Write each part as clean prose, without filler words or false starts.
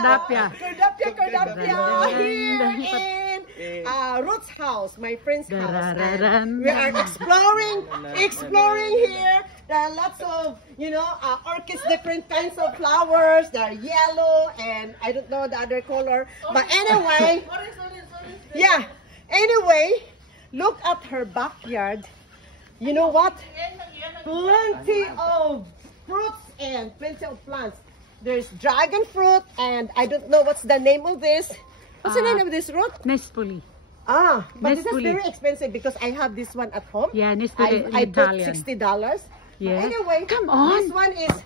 Kordapia. Kordapia. Here in Ruth's house, my friend's house. And we are exploring here. There are lots of, orchids, different kinds of flowers. They are yellow and I don't know the other color. But anyway, yeah. Anyway, look at her backyard. You know what? Plenty of fruits and plenty of plants. There's dragon fruit and I don't know what's the name of this. What's the name of this fruit? Nespoli. But this is Nespoli. very expensive because I have this one at home. Yeah, Nespoli I bought Italian. $60. Yeah. Anyway, Come on. this one is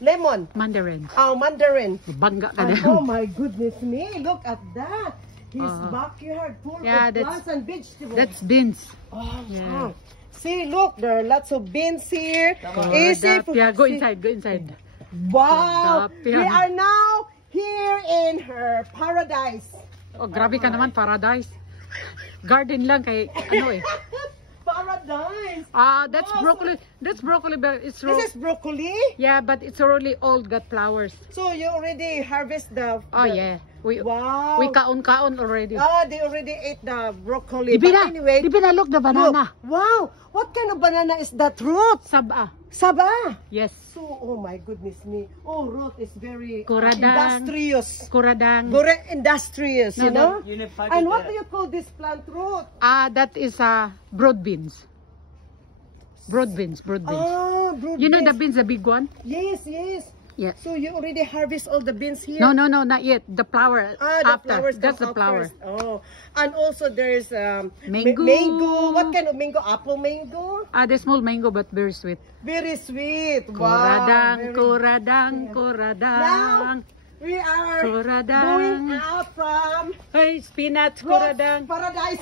lemon. Mandarin. Oh, mandarin. Bangga ka na. Oh my goodness me! Look at that. His backyard full of plants and vegetables. That's beans. Oh, Yeah. wow. See, look, there are lots of beans here. Easy for, Yeah, go inside, go inside. Wow! Kordapia. We are now here in her paradise. Oh, grabe ka naman, paradise. Garden lang kay ano eh. Paradise. That's broccoli. That's broccoli, but it's This is broccoli. yeah, but it's already old, got flowers. So you already harvest the. Oh yeah, we kaon already. They already ate the broccoli. Di But anyway, look the banana. look, wow, what kind of banana is that? Root? Saba. Saba. Yes. So, oh my goodness me. Oh, root is very Kuradang. industrious. Kuradang. Very industrious, you know? No. And what do you call this plant root? That is broad beans. Broad beans. Broad You know the beans. beans, the big one? Yes, yes. Yeah. So you already harvest all the beans here? No, not yet. The flower The after. flowers That's come the out flower. first. Oh, and also there's Mango. mango. What kind of mango? Apple mango? The small mango but very sweet. Very sweet. Kuradang, Wow. kuradang. Now we are Kuradang. going out from Hey, spinach, Roth's kuradang. paradise.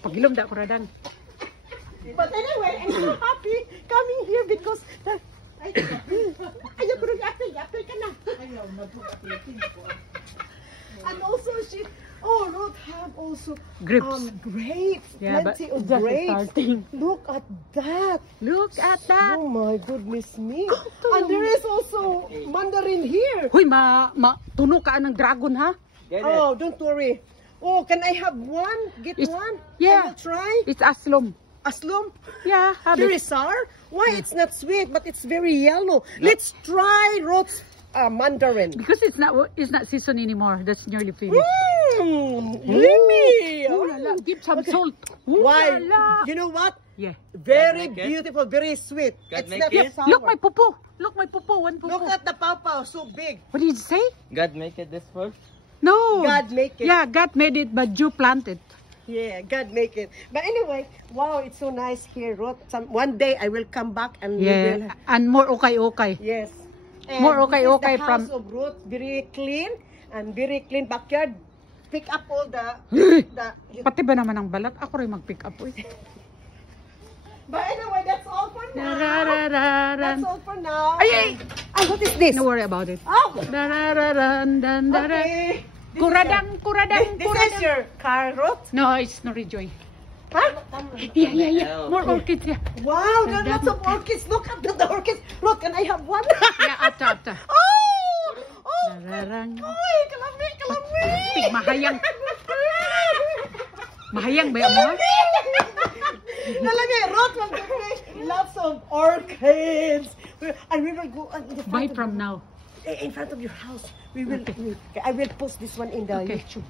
Pagilom da kuradang. But anyway, I'm so happy coming here because ayaw ko rin yapi ka na. And also Ruth have also Grapes. grapes. Yeah, but Plenty of it's just grapes. starting. Look at that. Look at that. Oh my goodness me. And there is also mandarin here. Huy, tuno ka ng dragon ha? Oh, don't worry. Oh, can I have one? Get one? Yeah. I will try. It's aslom. Aslum? Yeah, have Very it. sour? Why? It's not sweet, but it's very yellow. Let's try Ruth's mandarin. Because it's not season anymore. That's nearly finished. Really? Ooh la la. Give some salt. Ooh Why? la la. You know what? Yeah. Very God make it. beautiful, very sweet. God It's make not it. sour. Look my pupo. Look my pupo. One pupo. Look at the pawpaw, so big. What did you say? God make it this first. No. God make it. Yeah, God made it, but you planted. Yeah, God make it. But anyway, wow, it's so nice here, Ruth. One day I will come back and we Yeah, will. and more okay. Yes. And More this is okay the from- house of Ruth, very clean and very clean backyard. Pick up all the Pati ba naman ang balat? Ako rin mag-pick up. Uy. But anyway, that's all for now. Darararan. That's all for now. Ay! What is this? No worry about it. Oh, Darararan, dan, dara. okay. Kuradang. This is your car, Ruth? No, it's no rejoy. Huh? Yeah. More orchids, yeah. Wow, there are lots of orchids. Look at the orchids. Ruth, can I have one? Yeah, after. Oh, Dararang. Uy, kalami. Mahayang. Mahayang ba yung mga? Kalami, Ruth will give lots of orchids. And we will go in the Buy front of from now. in front of your house. I will post this one in the Okay. YouTube.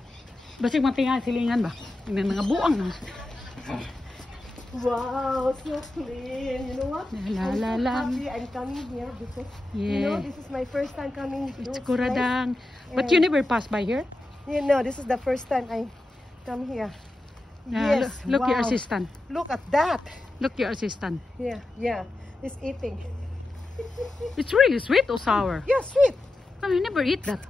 Basig matinga silingan ba? May mga buang na. Wow, so clean. You know what? La, la, I'm so la. happy I'm coming here because Yeah. this is my first time coming. It's Ruth's kuradang. place. But you never pass by here? This is the first time I come here. Yeah, Yes, look your wow. assistant. Look at that. Look your assistant. Yeah. It's eating. It's really sweet or sour? Yeah, sweet. Oh, I never eat that.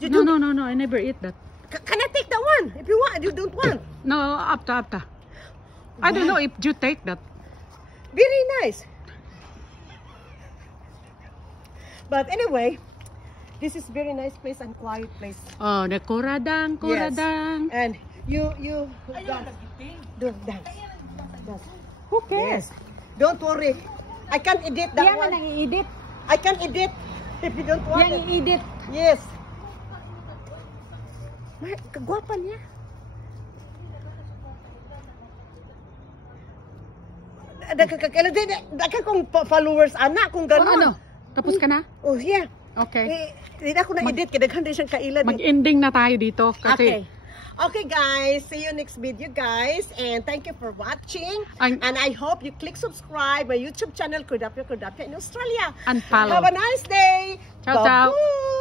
No, I never eat that. Can I take that one? If you want, you don't want. No, after. I don't know if you take that. Very nice. But anyway, this is very nice place and quiet place. Oh, the kuradang. And you dance. Who cares? Don't worry. I can't edit that one. edit. I can edit. If you don't want Yang it. i-edit. Yes. Kagwapa niya. Daga kong followers, anak, kung O gano'n. ano? Tapos ka na? Oh, yeah. Okay. Hindi ako na-edit, kadaghan din siyang kaila. Mag-ending na tayo dito. Okay. Kasi Okay, guys. See you next video, guys. And thank you for watching. And I hope you click subscribe my YouTube channel, Kurdapya in Australia. And follow. Have a nice day. Ciao, ciao. Babu!